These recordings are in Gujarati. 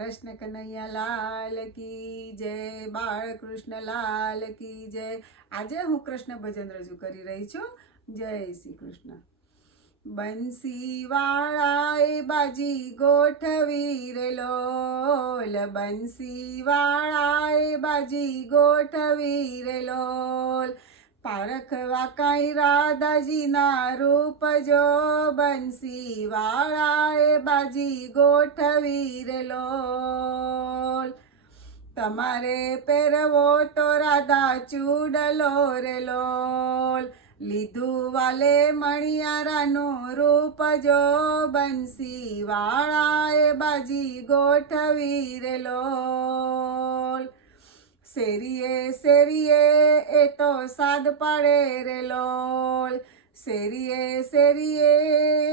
કૃષ્ણ કનૈયા લાલ કી જય બાળકૃષ્ણ લાલ કી જય. આજે હું કૃષ્ણ ભજન રજૂ કરી રહી છું. જય શ્રી કૃષ્ણ. બંસી વાળાએ બાજી ગોઠવી રે લોલ બંસી વાળાએ બાજી ગોઠવી રે લોલ પારખવા કાંઈ રાધાજીના રૂપ જો બંસી વાળાએ બાજી ગોઠવી રેલો તમારે પહેરવો તો રાધા ચૂડલો રેલો લીધું વાલે મણિયારાનું રૂપ જો બંસી વાળાએ બાજી ગોઠવી રે લોલ. શેરીએ શેરીએ એ તો સાદ પાડે રે લોલ શેરીએ શેરીએ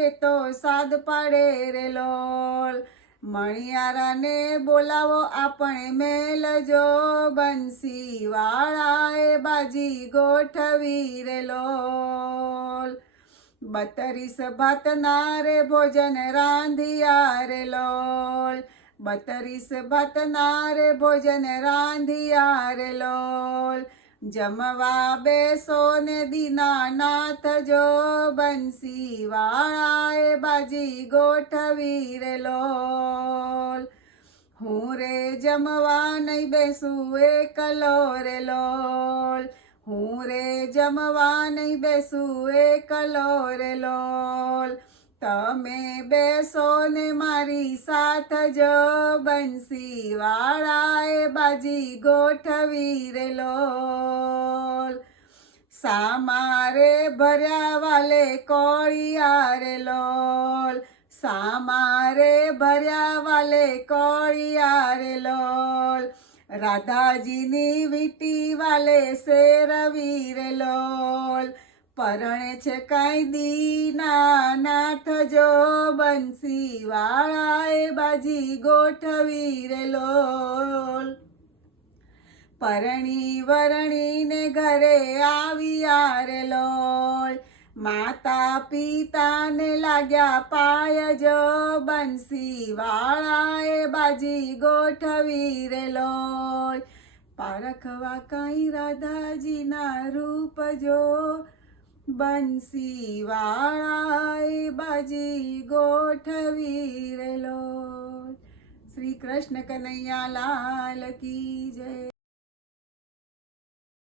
એ તો સાદ પાડે રે લોલ મણિયારાને બોલાવો આપણે મેલજો બંસી વાળાએ બાજી ગોઠવી રે લોલ બતરીસ ભાતના રે ભોજન રાંધિયા રે લોલ બતરીસ બતનાર ભોજન રાંધિયા રે લોલ. જમવા બેસો ને દીનાનાથ જો બંસી વાળાએ બાજી ગોઠવી રે લોલ. હું રે જમવા નહીં બેસું એકલો રે લોલ. હું રે જમવા નહીં બેસું એકલો રે લોલ. તમે બેસો ને મારી સાથ જ. બંસીવાળાએ બાજી ગોઠવી રે લોલ સામારે ભર્યા વાલે કોળિયા લોલ સામારે ભર્યા વાલે કોળિયા લોલ રાધાજીની વીટી વાલે લોલ પરણે છે કાંઈ દીના નાથ જો બંસી વાળાએ બાજી ગોઠવી રે લોલ પરણી વરણીને ઘરે આવ્યા રે લોલ માતા પિતાને લાગ્યા પાય જો બંસી વાળાએ બાજી ગોઠવી રે લોલ પારખવા કાંઈ રાધાજીના રૂપ જો બંસી વાળાએ બાજી ગોઠવી રેલો શ્રી કૃષ્ણ કનૈયા લાલ કી જય.